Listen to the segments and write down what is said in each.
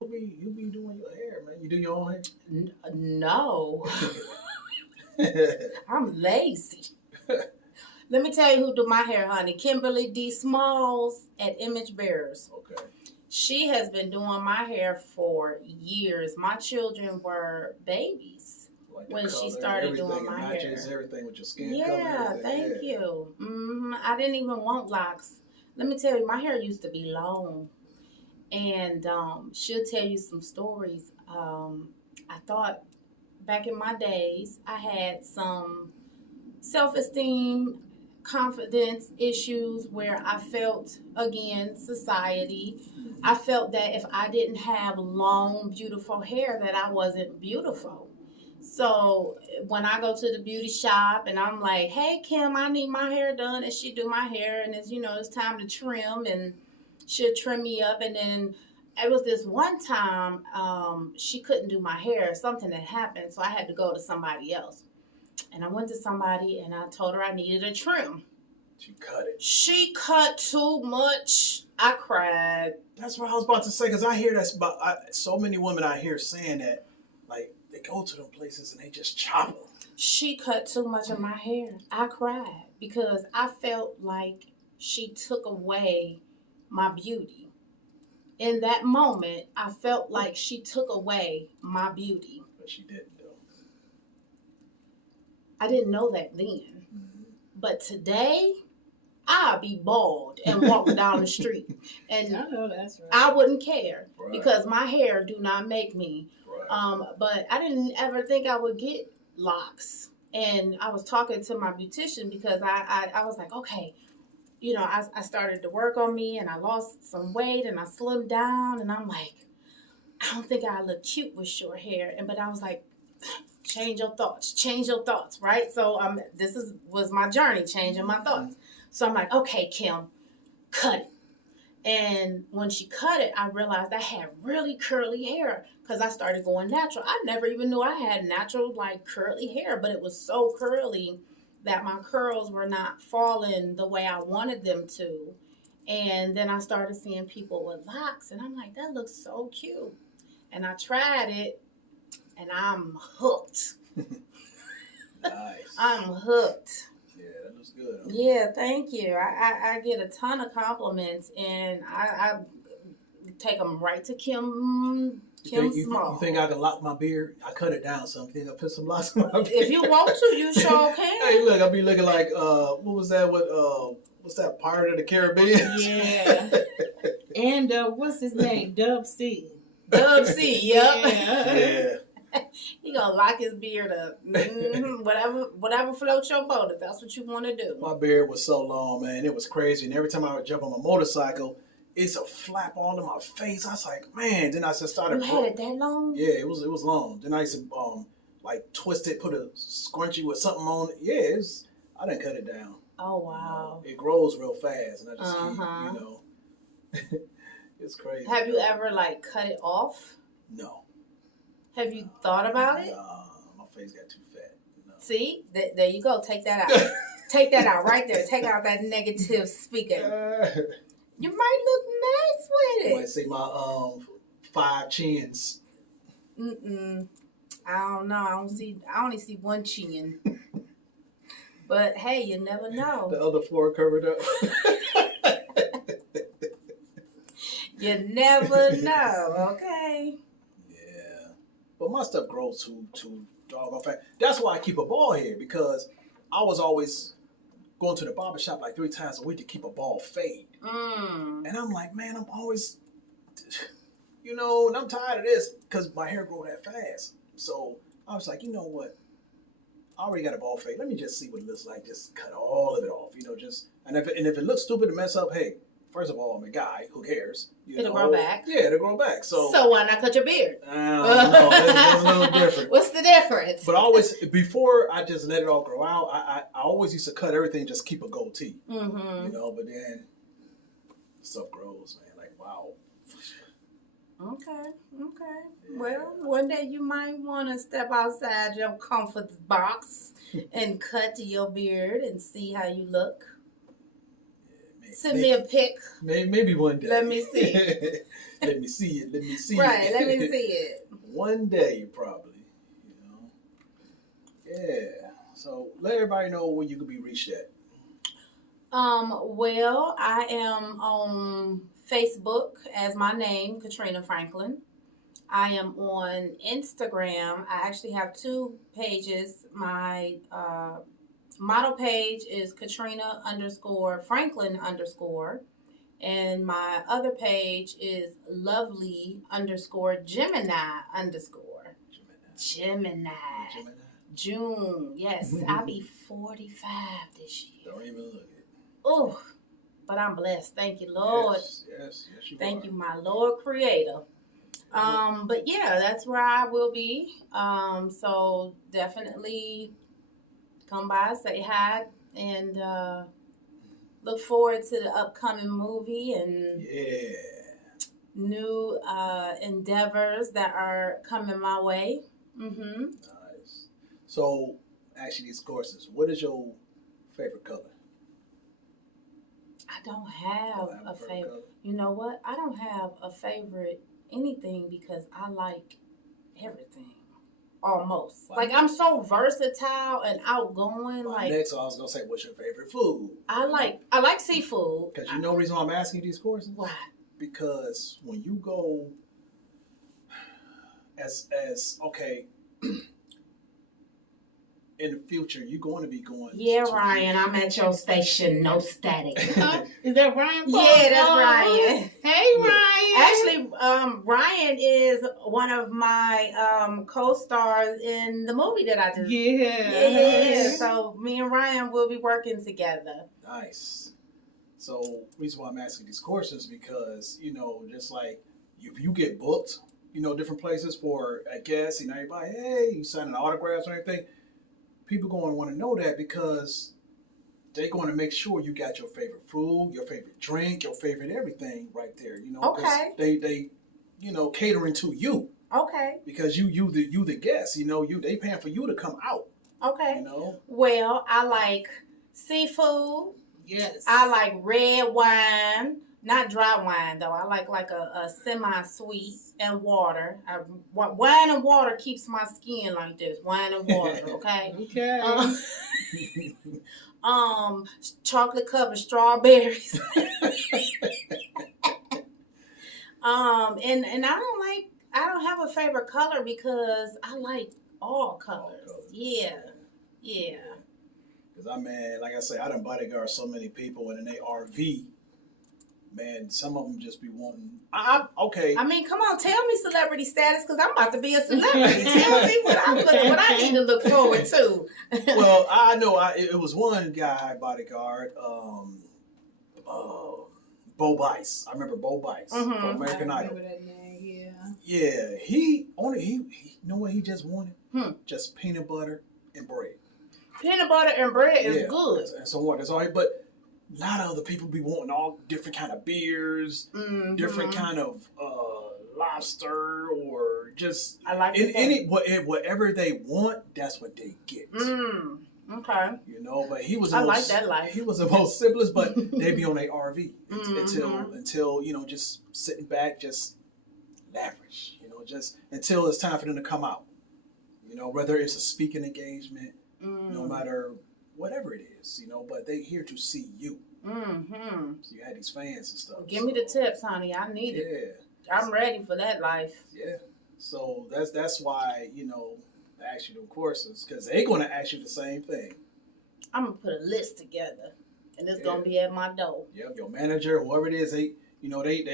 You be doing your hair, man. You do your own No, hair. I'm lazy. Let me tell you who do my hair, honey. Kimberly D. Smalls at Image Bearers. Okay. She has been doing my hair for years. My children were babies Like the when she color, started everything, doing it my matches hair. everything with your skin color and Yeah, everything. thank Yeah. you. I didn't even want locks. Let me tell you, my hair used to be long, and she'll tell you some stories. I thought back in my days, I had some self esteem, confidence issues where I felt, again, society. I felt that if I didn't have long, beautiful hair, that I wasn't beautiful. So when I go to the beauty shop and I'm like, "Hey Kim, I need my hair done," and she do my hair, and it's time to trim, and she'll trim me up, and then it was this one time she couldn't do my hair. Something had happened, so I had to go to somebody else. And I went to somebody and I told her I needed a trim. She cut it. She cut too much. I cried. That's what I was about to say because I hear that's about so many women I hear saying that, like they go to them places and they just chop them. She cut too much of my hair. I cried because I felt like she took away my beauty. In that moment, I felt like she took away my beauty. But she didn't though. I didn't know that then. Mm-hmm. But today, I'll be bald and walk down the street. And I know that's right. I wouldn't care Right. because my hair do not make me. Right. But I didn't ever think I would get locks. And I was talking to my beautician because I was like, okay, I started to work on me and I lost some weight and I slimmed down and I'm like, I don't think I look cute with short hair. But I was like, change your thoughts, right? So was my journey, changing my thoughts. So I'm like, okay, Kim, cut it. And when she cut it, I realized I had really curly hair because I started going natural. I never even knew I had natural, like, curly hair, but it was so curly that my curls were not falling the way I wanted them to. And then I started seeing people with locks, and I'm like, that looks so cute. And I tried it, and I'm hooked. Nice. I'm hooked. Yeah, that looks good. Huh? Yeah, thank you. I get a ton of compliments, and I take them right to Kim You Small. think I can lock my beard? I cut it down some. Think I put some locks on my beard? If you want to, you sure can. Hey, look, I'll be looking like what was that? What's that? Pirate of the Caribbean? Yeah. And what's his name? Dub C. Dub C, yep. Yeah. He gonna lock his beard up. Whatever floats your boat, if that's what you want to do. My beard was so long, man. It was crazy. And every time I would jump on my motorcycle, it's a flap all in my face. I was like, man. Then I just started. You had it that long? Yeah, it was long. Then I used to like twist it, put a scrunchie with something on it. Yeah, I didn't cut it down. Oh wow. It grows real fast, and I just keep, it's crazy. Have you ever like cut it off? No. Have you thought about it? My face got too fat. No. See, there you go. Take that out. Take that out right there. Take out that negative speaking. You might look nice with You it. might see my 5 chins. I don't know. I only see one chin. But hey, you never know. The other 4 covered up. You never know. Okay. Yeah, but my stuff grows too doggone fast. That's why I keep a bald head because I was always going to the barber shop like 3 times a week to keep a bald fade. And I'm like, man, I'm always, and I'm tired of this because my hair grow that fast. So I was like, you know what? I already got a bald fade. Let me just see what it looks like. Just cut all of it off, and if it looks stupid to mess up, hey, first of all, I'm a guy. Who cares? It'll grow back. Yeah, it'll grow back. So why not cut your beard? No, that's a little different. What's the difference? But always, before I just let it all grow out, I always used to cut everything, just keep a goatee. But then stuff grows, man. Like, wow. Okay. Yeah. Well, one day you might want to step outside your comfort box and cut your beard and see how you look. Yeah, Send me a pic. Maybe one day. Let me see it. Let me see it. Let me see it. Right, let me see it. One day, probably. Yeah. So let everybody know where you can be reached at. Well, I am on Facebook as my name, Katrina Franklin. I am on Instagram. I actually have two pages. My model page is Katrina _Franklin _. And my other page is lovely _ Gemini _ Gemini. June. Yes, I'll be 45 this year. Don't even look it. Oh, but I'm blessed. Thank you, Lord. Yes, you Thank are. you, my Lord Creator. But yeah, that's where I will be. So definitely come by, say hi, and look forward to the upcoming movie and new endeavors that are coming my way. Mm-hmm. Nice. So, actually, these courses, what is your favorite color? I don't have a favorite. Color? You know what? I don't have a favorite anything because I like everything. Almost. Like I'm so versatile and outgoing. Next, I was gonna say, what's your favorite food? I like seafood. Because you know the reason why I'm asking you these courses? Why? Because when you go as okay, in the future you're going to be going. Yeah, Ryan, I'm at your station. No static. Is that Ryan? Yeah, that's Ryan. Hey, Ryan. Actually, Ryan is one of my co-stars in the movie that I just. Yeah. So me and Ryan will be working together. Nice. So reason why I'm asking these questions because just like if you get booked, different places for a guest, everybody, hey, you signing autographs or anything. People going to want to know that because they're going to make sure you got your favorite food, your favorite drink, your favorite everything right there. Okay. They catering to you. Okay. Because you the guest. They paying for you to come out. Okay. Well, I like seafood. Yes. I like red wine. Not dry wine though. I like a semi-sweet and water. Wine and water keeps my skin like this. Wine and water, okay? Okay. Chocolate covered strawberries. And I don't have a favorite color because I like all colors. Yeah. Because like I say, I done bodyguard so many people and in they RV. Man, some of them just be wanting. Okay. I mean, come on, tell me celebrity status because I'm about to be a celebrity. Tell me what I need to look forward to. Well, I know. It was one guy bodyguard, Bo Bice. I remember Bo Bice from American Idol. Remember that name? Yeah. He know what he just wanted? Just peanut butter and bread. Peanut butter and bread is good. And so what? That's all right, but. A lot of other people be wanting all different kind of beers, different kind of lobster, or just whatever they want. That's what they get. Okay. But he was. I like that life. He was the most simplest, but they be on a RV until just sitting back, just lavish. Just until it's time for them to come out. Whether it's a speaking engagement, no matter. Whatever it is, but they here to see you. So you had these fans and stuff. Give me the tips, honey. I need it. I'm ready for that life. Yeah. So that's why they ask you them courses because they're going to ask you the same thing. I'm gonna put a list together, and it's gonna be at my door. Yep. Your manager, whoever it is, they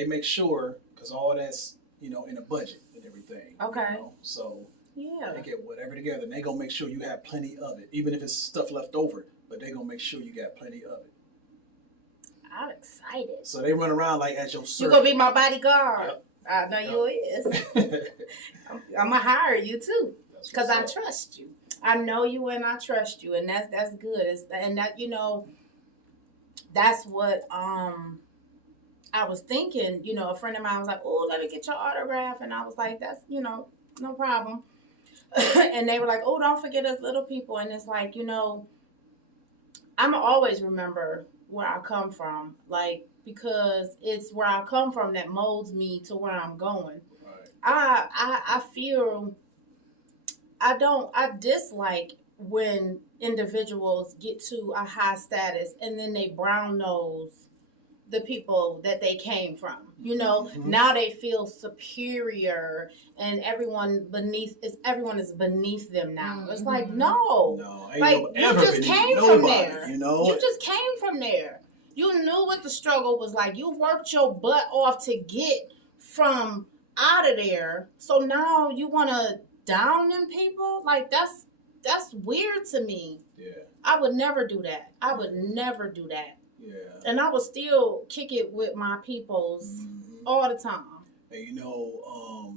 make sure because all that's in a budget and everything. Okay. So. Yeah. They get whatever together, and they're going to make sure you have plenty of it, even if it's stuff left over, but they're going to make sure you got plenty of it. I'm excited. So they run around like as your servant. You're going to be my bodyguard. Yep. I know you is. I'm going to hire you, too, because I trust you. I know you and I trust you, and that's good. And that, that's what I was thinking. A friend of mine was like, oh, let me get your autograph, and I was like, that's, no problem. And they were like, oh, don't forget us little people. And it's like, I'm always remember where I come from, like, because it's where I come from that molds me to where I'm going. Right. I feel I dislike when individuals get to a high status and then they brown nose the people that they came from. You know, now they feel superior and everyone is beneath them now. It's like, no. Ain't like no you ever just beneath came nobody, from there. you know? You just came from there. You knew what the struggle was like. You worked your butt off to get from out of there. So now you want to down them people? Like that's weird to me. Yeah. I would never do that. I would never do that. Yeah. And I would still kick it with my peoples all the time. And you know,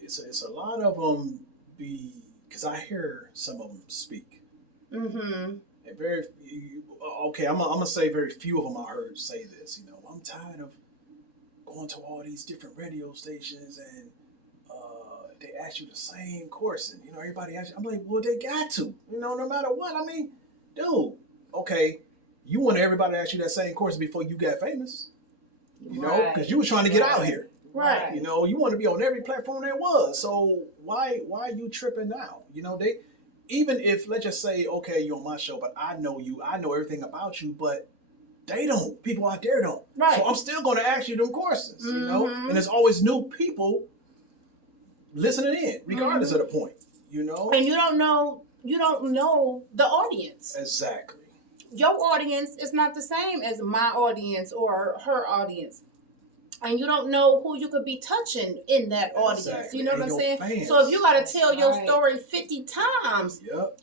it's a lot of them because I hear some of them speak. Mm-hmm. And I'm gonna say very few of them I heard say this. You know, I'm tired of going to all these different radio stations and they ask you the same question. You know, everybody asks you. I'm like, well, they got to. You know, no matter what. I mean, dude, okay, you want everybody to ask you that same question before you got famous. You know, because you were trying to get out here. Right. You know, you want to be on every platform there was. So why are you tripping now? You know, even if, let's just say, okay, you're on my show, but I know you, I know everything about you, but they don't. People out there don't. Right. So I'm still going to ask you them questions, you know? And there's always new people listening in, regardless of the point, you know? And you don't know the audience. Exactly. Your audience is not the same as my audience or her audience. And you don't know who you could be touching in that audience. Exactly. You know what And I'm saying? fans. So if you got to tell your story 50 times,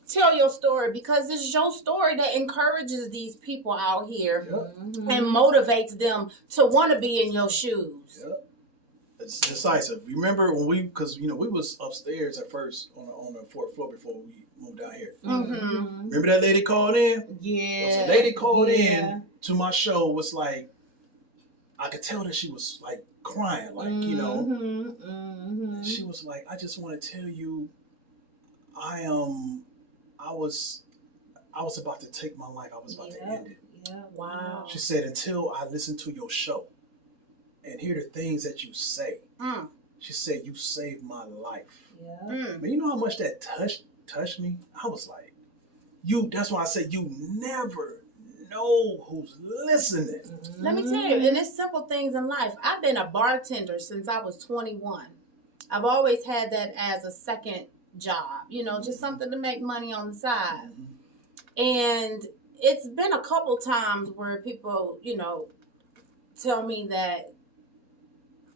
tell your story because it's your story that encourages these people out here and motivates them to want to be in your shoes. Yep. It's decisive. Remember when because you know, we was upstairs at first on the fourth floor before we moved down here. Remember that lady called in? Yeah. So the lady called in to my show was like, I could tell that she was like crying, like, you know. And she was like, I just want to tell you, I was about to take my life. I was about to end it. Yeah. Wow. She said, until I listened to your show and hear the things that you say. She said, you saved my life. Yeah. Man, you know how much that touched me? I was like, that's why I said you never know who's listening. Let me tell you, and it's simple things in life. I've been a bartender since I was 21. I've always had that as a second job, you know, just something to make money on the side. And it's been a couple times where people, you know, tell me that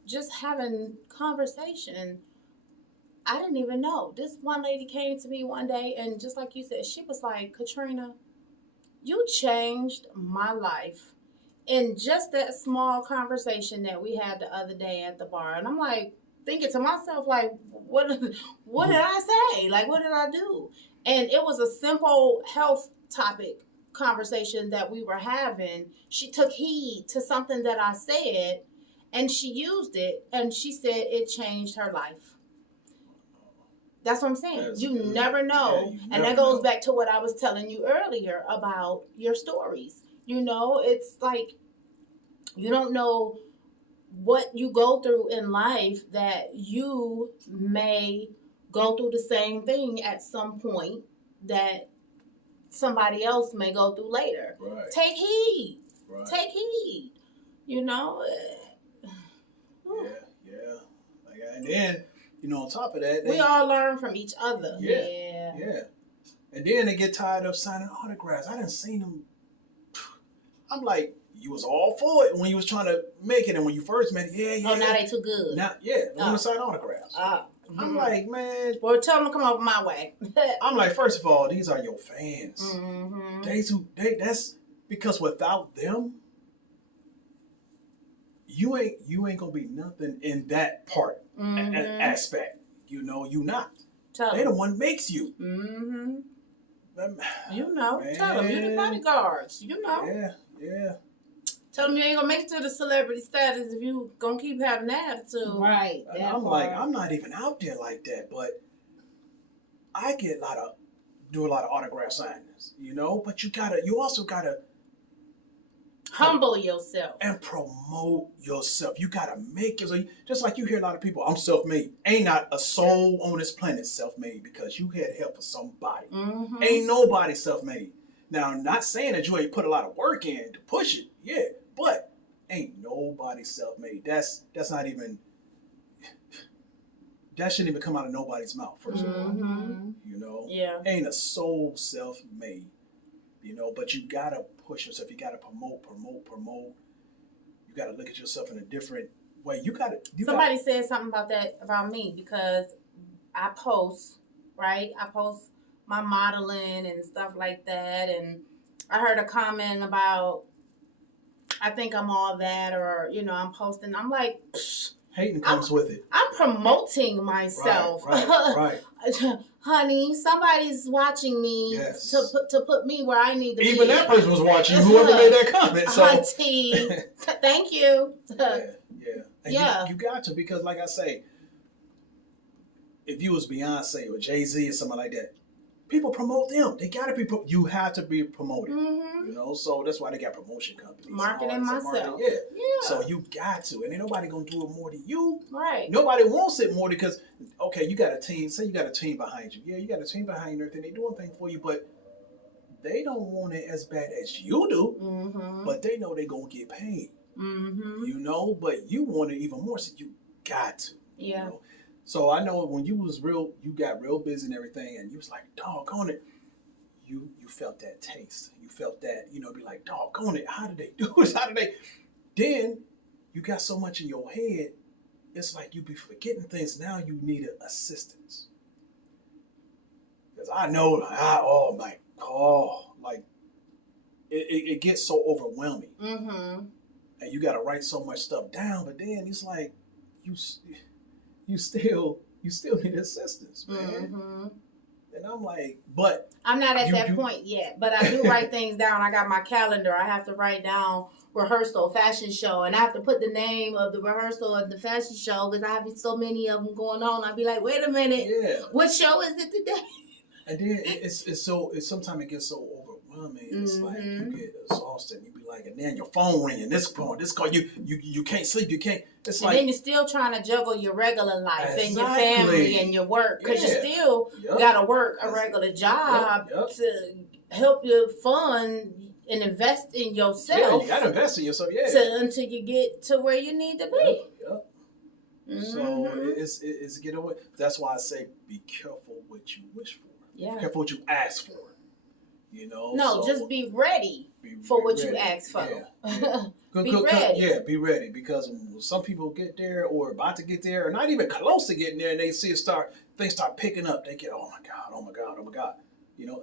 just having conversation, I didn't even know. This one lady came to me one day, and just like you said, she was like, Katrina, you changed my life in just that small conversation that we had the other day at the bar. And I'm like, thinking to myself, like, what did I say? Like, what did I do? And it was a simple health topic conversation that we were having. She took heed to something that I said, and she used it, and she said it changed her life. That's what I'm saying. That's you good. never know. Yeah, and that goes back to what I was telling you earlier about your stories. You know, it's like you don't know what you go through in life that you may go through the same thing at some point that somebody else may go through later. Right. Take heed. Right. Take heed. You know? Yeah. And then, you know, on top of that, we all learn from each other. Yeah. And then they get tired of signing autographs. I done seen them. I'm like, you was all for it when you was trying to make it, and when you first met it, yeah. Oh, now they too good. Now, they want to sign autographs. I'm like, man. Well, tell them to come over my way. I'm like, first of all, these are your fans. That's because without them, you ain't gonna be nothing in that part aspect. You know, you not. They the one makes you. You know, man. Tell them you the bodyguards. You know. Yeah. Tell them you ain't gonna make it to the celebrity status if you gonna keep having that attitude. Right. And I'm like, I'm not even out there like that, but I do a lot of autograph signings, you know. But you also gotta Humble yourself. And promote yourself. You gotta make yourself. Just like you hear a lot of people, I'm self-made. Ain't not a soul on this planet self-made because you had help from somebody. Mm-hmm. Ain't nobody self-made. Now, I'm not saying that you ain't put a lot of work in to push it, yeah, but ain't nobody self-made. That's not even. That shouldn't even come out of nobody's mouth. First of all, you know, ain't a soul self-made. You know, but you gotta push yourself. You gotta promote. You gotta look at yourself in a different way. Somebody said something about that about me because I post, right? I post my modeling and stuff like that, and I heard a comment about I think I'm all that, or I'm posting. I'm like, hating comes with it. I'm promoting myself. Right. Honey, somebody's watching me to put me where I need to be. Even that person was watching you, whoever made that comment. So. Auntie, thank you. And you got to, because like I say, if you was Beyonce or Jay-Z or something like that, people promote them. They got to be, you have to be promoted. Mm-hmm. You know, so that's why they got promotion companies. Marketing myself. Yeah. So you got to, and ain't nobody going to do it more than you. Right. Nobody wants it more because, okay, you got a team. Say you got a team behind you. Yeah, you got a team behind you and everything. They doing things for you, but they don't want it as bad as you do. Mm-hmm. But they know they going to get paid. Mm-hmm. You know, but you want it even more, so you got to. Yeah. You know? So I know when you got real busy and everything, and you was like, doggone it. You felt that taste. You felt that, be like, doggone it. How did they do this? How did they? Then you got so much in your head, it's like you be forgetting things. Now you need assistance. Because I know, it gets so overwhelming. Mm-hmm. And you got to write so much stuff down, but then it's like, you still need assistance, man. Mm-hmm. And I'm like, but I'm not at that point yet. But I do write things down. I got my calendar. I have to write down rehearsal, fashion show, and I have to put the name of the rehearsal and the fashion show because I have so many of them going on. I'd be like, wait a minute, what show is it today? And then sometimes it gets so overwhelming. It's like you get exhausted. You be like, and then your phone ringing. This call. You can't sleep. You can't. It's and then you're still trying to juggle your regular life and your family and your work because you still got to work a regular job to help you fund and invest in yourself. Yeah, you got to invest in yourself. Yeah. Until you get to where you need to be. Yep. Mm-hmm. So it's get away. That's why I say be careful what you wish for. Yeah. Be careful what you ask for. No, just be ready for what you ask for. Yeah. Be ready. Yeah, be ready because some people get there or about to get there or not even close to getting there and they see things start picking up. They get, oh my God.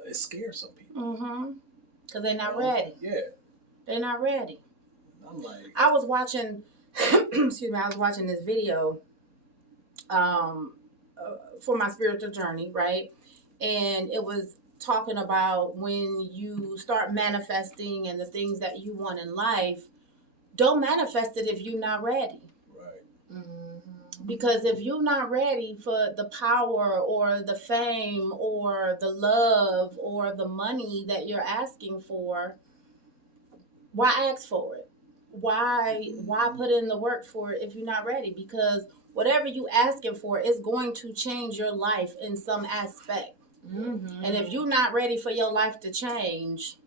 It scares some people. Mm-hmm. Because they're not ready. Yeah. They're not ready. I'm like. I was watching, I was watching this video for my spiritual journey, right? And it was talking about when you start manifesting and the things that you want in life, don't manifest it if you're not ready. Right. Mm-hmm. Because if you're not ready for the power or the fame or the love or the money that you're asking for, why ask for it? Why put in the work for it if you're not ready? Because whatever you asking for is going to change your life in some aspect. Mm-hmm. And if you're not ready for your life to change,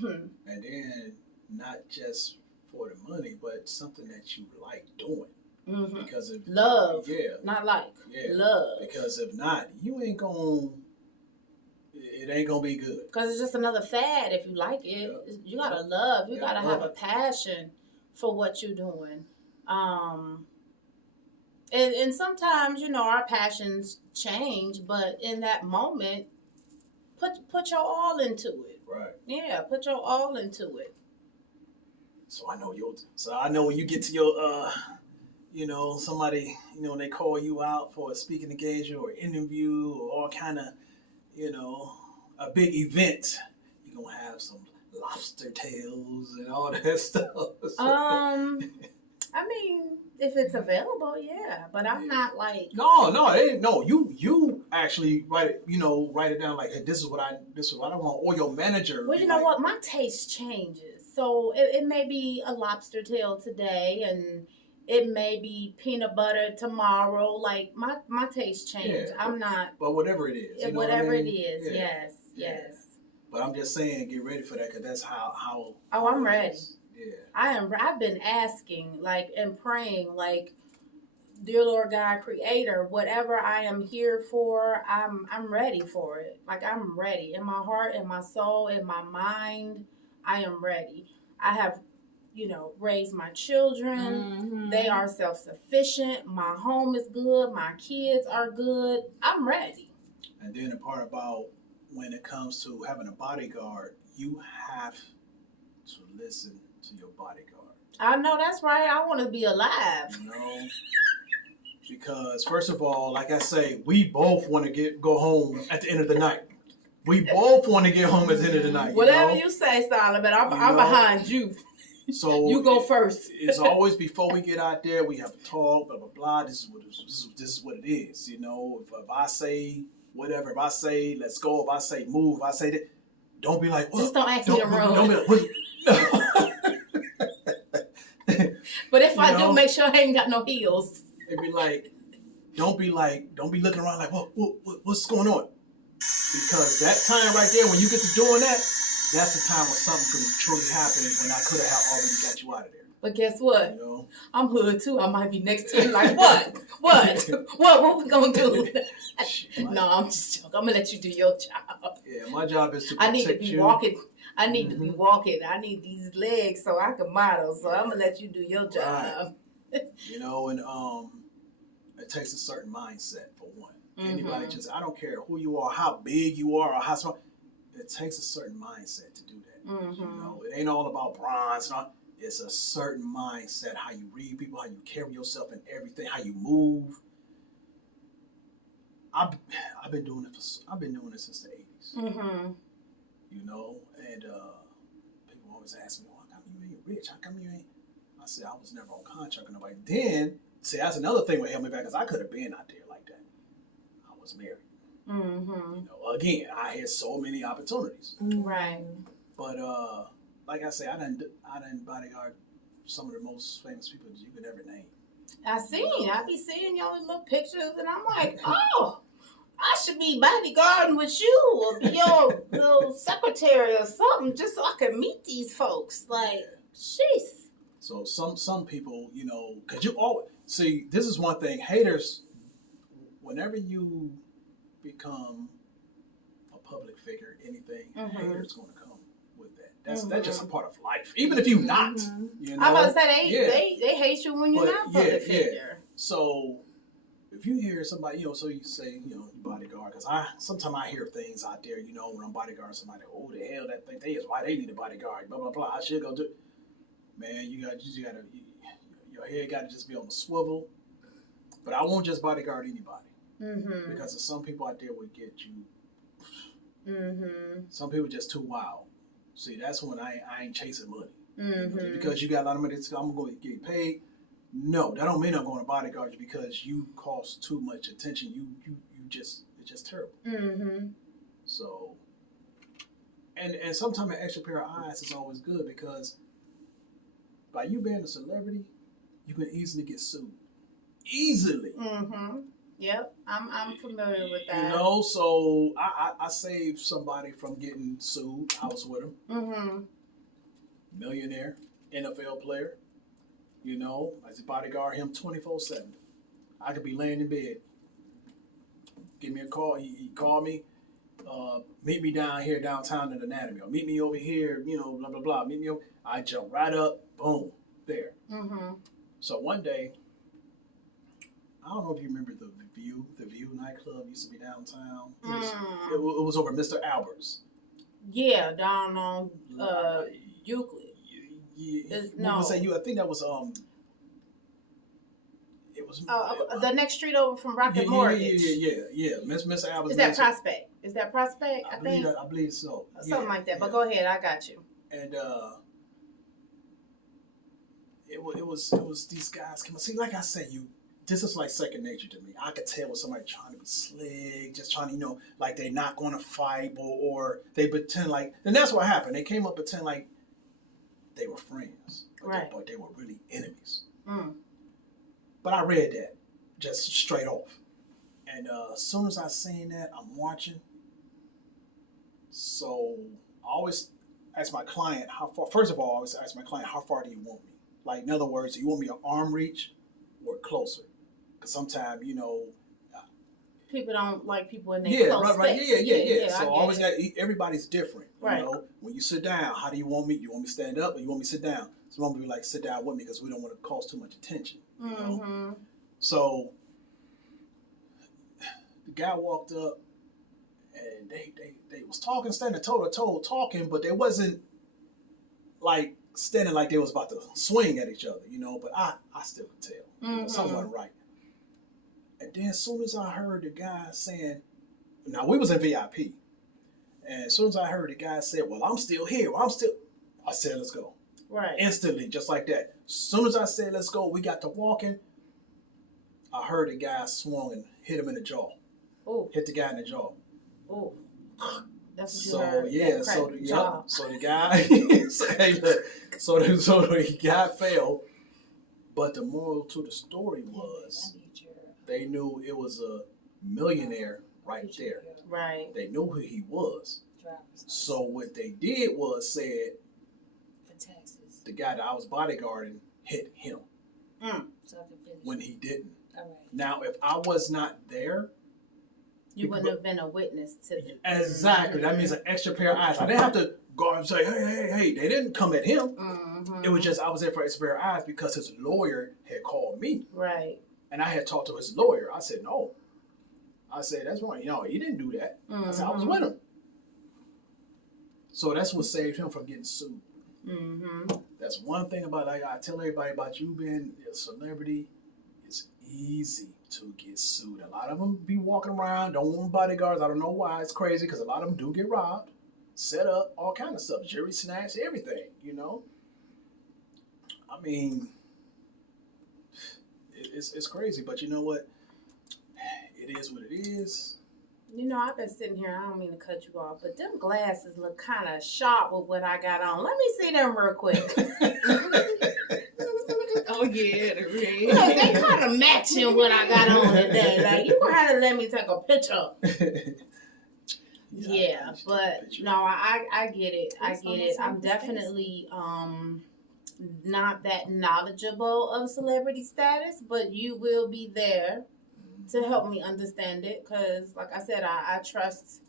and then not just for the money, but something that you like doing. Mm-hmm. Because of love, love. Because if not, you ain't gonna. It ain't gonna be good. Because it's just another fad. If you like it, you gotta love. You gotta have a passion for what you're doing. And sometimes, our passions change, but in that moment, put your all into it. Right. Yeah, put your all into it. So I know when you get to your somebody, when they call you out for a speaking engagement or interview or all kind of, a big event, you're gonna have some lobster tails and all that stuff. I mean, If it's available, yeah. But I'm not like No. You actually write it down like, hey, this is what I want. Or your manager. Well, you know what? My taste changes. So it may be a lobster tail today, and it may be peanut butter tomorrow. Like my taste change. Yeah, I'm not. But whatever it is, Whatever what I mean? it is, Yeah. yes. But I'm just saying, get ready for that, because that's how. Oh, I'm ready. Yeah. I've been asking, like, and praying, like, dear Lord God, Creator, whatever I am here for, I'm ready for it. Like, I'm ready in my heart, in my soul, in my mind. I am ready. I have, raised my children. Mm-hmm. They are self-sufficient. My home is good. My kids are good. I'm ready. And then the part about when it comes to having a bodyguard, you have to listen to your bodyguard. I know that's right. I want to be alive. Because first of all, like I say, we both want to go home at the end of the night. We both want to get home at the end of the night. Whatever you say, Solomon, I'm behind you. So you go first. It's always before we get out there, we have a talk, blah blah blah. This is what it is. If I say whatever, if I say let's go, if I say move, if I say that, don't be like, just don't ask me to run. Don't be like, but if I do, make sure I ain't got no heels. It'd be like, don't be looking around like, what's going on? Because that time right there, when you get to doing that, that's the time when something could truly happen, when I could have already got you out of there. But guess what? I'm hood too. I might be next to you like, what? What we gonna do? No, I'm just joking. I'm gonna let you do your job. Yeah, my job is to protect you. I need to be walking. I need to be walking. I need these legs so I can model. So I'm gonna let you do your job. Right. And it takes a certain mindset for one. Anybody I don't care who you are, how big you are, or how small. It takes a certain mindset to do that. It ain't all about bronze. It's a certain mindset, how you read people, how you carry yourself and everything, how you move. I've been doing it since the 80s. And people always ask me, well, how come you ain't rich? How come you ain't? I said, I was never on contract with nobody. Then, see, that's another thing that held me back, because I could have been out there like that. I was married. Again, I had so many opportunities. Right. But like I say, I done bodyguard some of the most famous people that you could ever name. I be seeing your little pictures, and I'm like, oh, I should be bodyguarding with you, or be your little secretary or something, just so I can meet these folks. Like, jeez. So some people, because you always see, this is one thing. Haters, whenever you become a public figure, anything, haters going to come with that. That's just a part of life. Even if you're not, I'm about to say they hate you when you're not a public figure. Yeah. So if you hear somebody, so you say, bodyguard, because sometimes I hear things out there, when I'm bodyguarding somebody, oh the hell, that thing, they need a bodyguard, blah blah blah. I should go do it. Man, you gotta your head gotta just be on the swivel. But I won't just bodyguard anybody. Because there's some people out there will get you. Some people just too wild. See, that's when I ain't chasing money. Because you got a lot of money, I'm going to get paid. No, that don't mean I'm going to bodyguard you because you cost too much attention. It's just terrible. So, and sometimes an extra pair of eyes is always good, because by you being a celebrity, you can easily get sued. Easily. Yep, I'm familiar with that. So I saved somebody from getting sued. I was with him. Millionaire, NFL player. I just bodyguard him 24/7. I could be laying in bed. Give me a call. He called me. Meet me down here downtown at Anatomy. Or meet me over here. Blah blah blah. Meet me over. I jump right up. Boom. There. So one day, I don't know if you remember the View nightclub used to be downtown. It was over Mr. Albert's. Yeah, down on Euclid. No, I think that was It was the next street over from Rocket Mortgage. Yeah. Mr. Albert's. Is that Prospect? Is that Prospect? I think. I believe so. Something like that. But go ahead, I got you. And it was these guys come. See, like I said, this is like second nature to me. I could tell when somebody trying to be slick, just trying to, like they're not going to fight, or they pretend like. And that's what happened. They came up pretend like they were friends, but they were really enemies. Mm. But I read that just straight off, and as soon as I seen that, I'm watching. So I always ask my client how far. First of all, I always ask my client how far do you want me? Like in other words, do you want me an arm reach or closer? Because sometimes people don't like people in their close right, space. yeah. So I always got everybody's different. Right. You know, when you sit down, how do you want me? You want me to stand up or you want me to sit down? Some people be like, sit down with me because we don't want to cause too much attention. You know? So the guy walked up and they was talking, standing toe to toe talking, but they wasn't like standing like they was about to swing at each other, but I still could tell. Something wasn't right. And then as soon as I heard the guy saying, now we was in VIP, and as soon as I heard the guy say, well, I'm still here, I said, let's go. Right. Instantly, just like that. As soon as I said, let's go, we got to walking, I heard the guy swung and hit him in the jaw. Oh. Hit the guy in the jaw. Oh. That's So what you heard. yeah, so the guy, so the guy fell. But the moral to the story was, they knew it was a millionaire right there. Right. They knew who he was. So what they did was said, the guy that I was bodyguarding hit him when he didn't. Now, if I was not there, you wouldn't have been a witness to it. Exactly. That means an extra pair of eyes. I didn't have to go and say, hey. They didn't come at him. Mm-hmm. It was just I was there for an extra pair of eyes because his lawyer had called me. Right. And I had talked to his lawyer. I said, no. I said, that's wrong. He didn't do that. I said, I was with him. So that's what saved him from getting sued. Mm-hmm. That's one thing about, like I tell everybody about you being a celebrity. It's easy to get sued. A lot of them be walking around, don't want bodyguards. I don't know why. It's crazy because a lot of them do get robbed, set up, all kind of stuff. Jury snatch, everything, I mean, it's crazy, but you know what? It is what it is. I've been sitting here. I don't mean to cut you off, but them glasses look kind of sharp with what I got on. Let me see them real quick. Oh yeah, the red. They kind of matching what I got on today. Like you gonna have to let me take a picture. Yeah, but no, I get it. I get it. I'm definitely not that knowledgeable of celebrity status, but you will be there to help me understand it. Because, like I said, I trust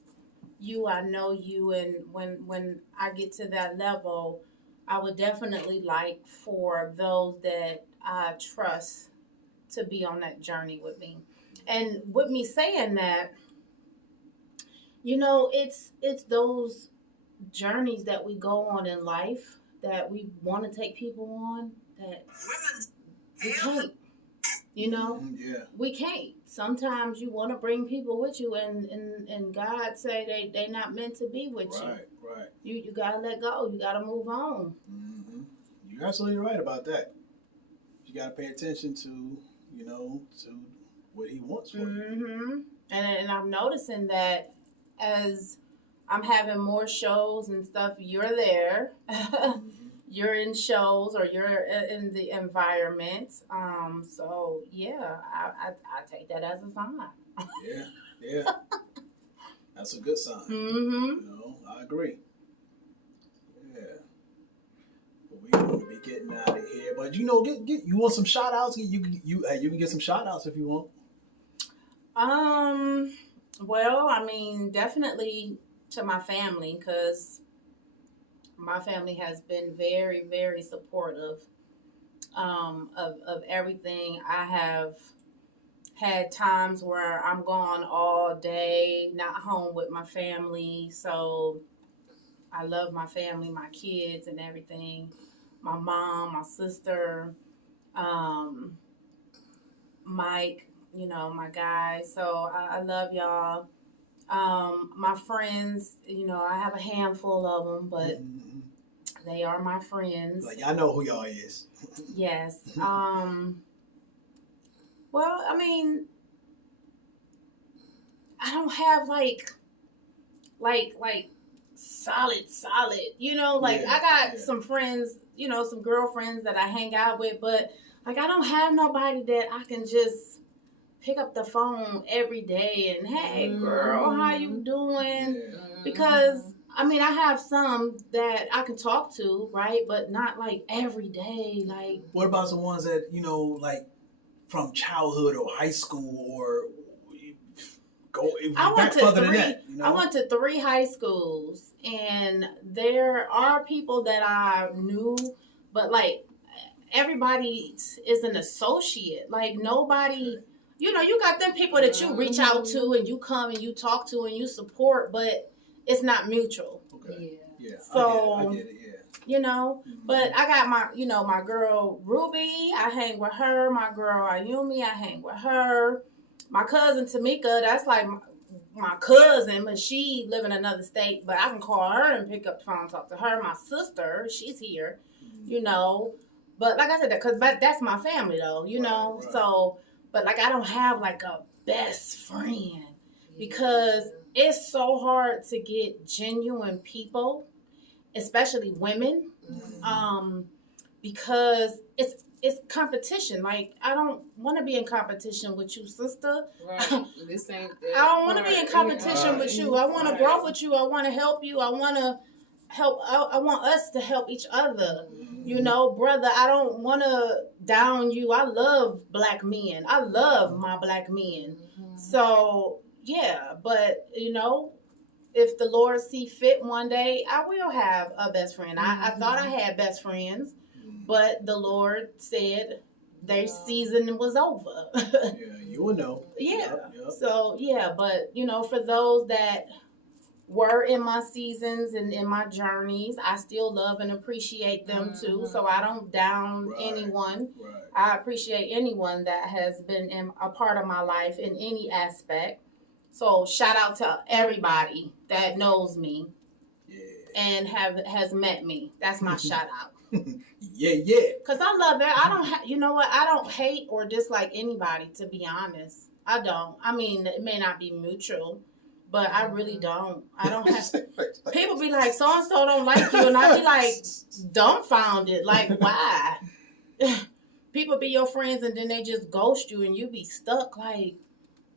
you. I know you, and when I get to that level, I would definitely like for those that I trust to be on that journey with me. And with me saying that, it's those journeys that we go on in life that we want to take people on that we can't. Yeah. We can't. Sometimes you want to bring people with you, and God say they not meant to be with you. Right. You gotta let go. You gotta move on. Mm-hmm. You're absolutely right about that. You gotta pay attention to to what He wants for you. And I'm noticing that as I'm having more shows and stuff, you're there. You're in shows or you're in the environment. So yeah, I take that as a sign. Yeah. That's a good sign. I agree. Yeah. But we going to be getting out of here. But get you want some shout outs? You can get some shout outs if you want. Well, I mean, definitely to my family, because my family has been very, very supportive of everything. I have had times where I'm gone all day, not home with my family. So I love my family, my kids and everything. My mom, my sister, Mike, my guy. So I love y'all. My friends, I have a handful of them, but They are my friends. Like, y'all know who y'all is. Yes. Well, I mean, I don't have like solid. You know, like I got some friends, you know, some girlfriends that I hang out with, but like I don't have nobody that I can just pick up the phone every day and, hey girl, how you doing? Because I mean, I have some that I can talk to, right? But not like every day. Like, what about the ones that, you know, like from childhood or high school or go back further than that? You know? I went to 3 high schools, and there are people that I knew, but like everybody is an associate. Like nobody, you know, you got them people that you reach out to and you come and you talk to and you support, but it's not mutual. Okay. Yeah. So I get it. Yeah. You know, but I got my, you know, my girl Ruby, I hang with her. My girl Ayumi, I hang with her. My cousin Tamika, that's like my cousin, but she live in another state, but I can call her and pick up the phone and talk to her. My sister, she's here, you know. But like I said, because that's my family though, you know. Right. So, but like I don't have like a best friend because it's so hard to get genuine people, especially women, because it's competition. Like I don't want to be in competition with you, sister. Right. This ain't. I don't want to be in competition with you. I want to grow with you. I want to help you. I want to help. I want us to help each other. You know, brother. I don't want to down you. I love black men. I love my black men. So yeah, but you know, if the Lord see fit one day, I will have a best friend. I thought I had best friends, but the Lord said their season was over. Yeah, you will know. Yeah. Yep. So, yeah, but, you know, for those that were in my seasons and in my journeys, I still love and appreciate them too. So I don't down anyone. Right. I appreciate anyone that has been a part of my life in any aspect. So shout out to everybody that knows me and has met me. That's my shout out. Yeah. Cause I love it. I don't. You know what? I don't hate or dislike anybody. To be honest, I don't. I mean, it may not be mutual, but I really don't. I don't have. People be like, so and so don't like you, and I be like, dumbfounded. Like, why? People be your friends and then they just ghost you, and you be stuck. Like,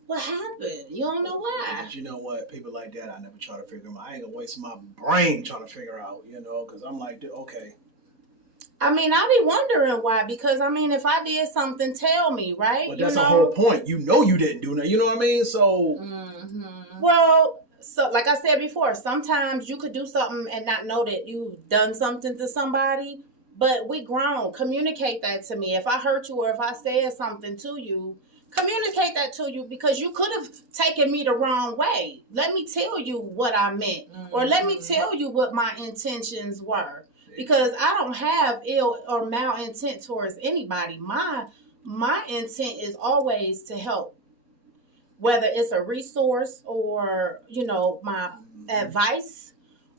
what happened? You don't know why. But you know what? People like that, I never try to figure them out. I ain't gonna waste my brain trying to figure out, you know, because I'm like, okay. I mean, I be wondering why. Because, I mean, if I did something, tell me, right? But that's the whole point. You know you didn't do that. You know what I mean? So. Well, so like I said before, sometimes you could do something and not know that you've done something to somebody. But we grown. Communicate that to me. If I hurt you or if I said something to you, communicate that to you, because you could have taken me the wrong way. Let me tell you what I meant, or let me tell you what my intentions were, because I don't have ill or malintent towards anybody. My intent is always to help, whether it's a resource or, you know, my advice,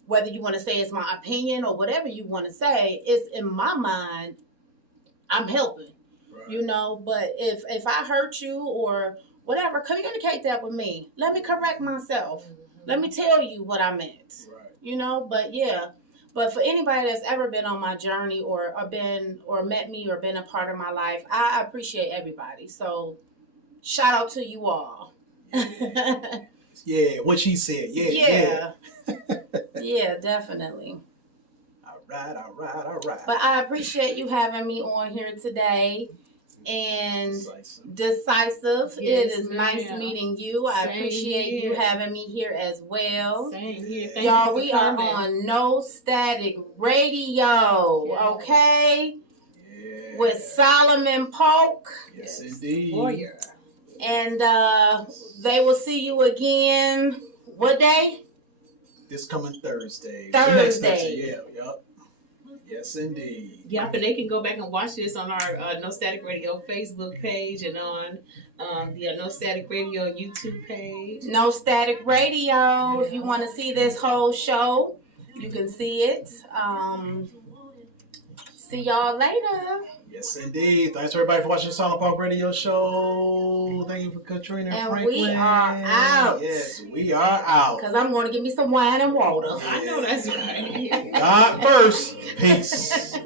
whether you want to say it's my opinion or whatever you want to say. It's in my mind, I'm helping. You know, but if I hurt you or whatever, communicate that with me. Let me correct myself. Let me tell you what I meant. You know, but yeah. But for anybody that's ever been on my journey or met me or been a part of my life, I appreciate everybody. So shout out to you all. Yeah, what she said. Yeah. Yeah, definitely. All right. But I appreciate you having me on here today. And decisive. It is nice meeting you. I appreciate you having me here as well. Same here. Y'all, we are on No Static Radio, okay? Yeah. With Solomon Paulk. Yes, indeed. Warrior. And they will see you again. What day? This coming Thursday. Thursday. Next Thursday. Yep. Yes, indeed. Yep, and they can go back and watch this on our No Static Radio Facebook page and on the No Static Radio YouTube page. No Static Radio. If you want to see this whole show, you can see it. See y'all later. Yes, indeed. Thanks everybody for watching the Silent Paulk Radio Show. Thank you for Katrina and Franklin. We are out. Yes, we are out. Because I'm going to give me some wine and water. I know that's right. God first. Peace.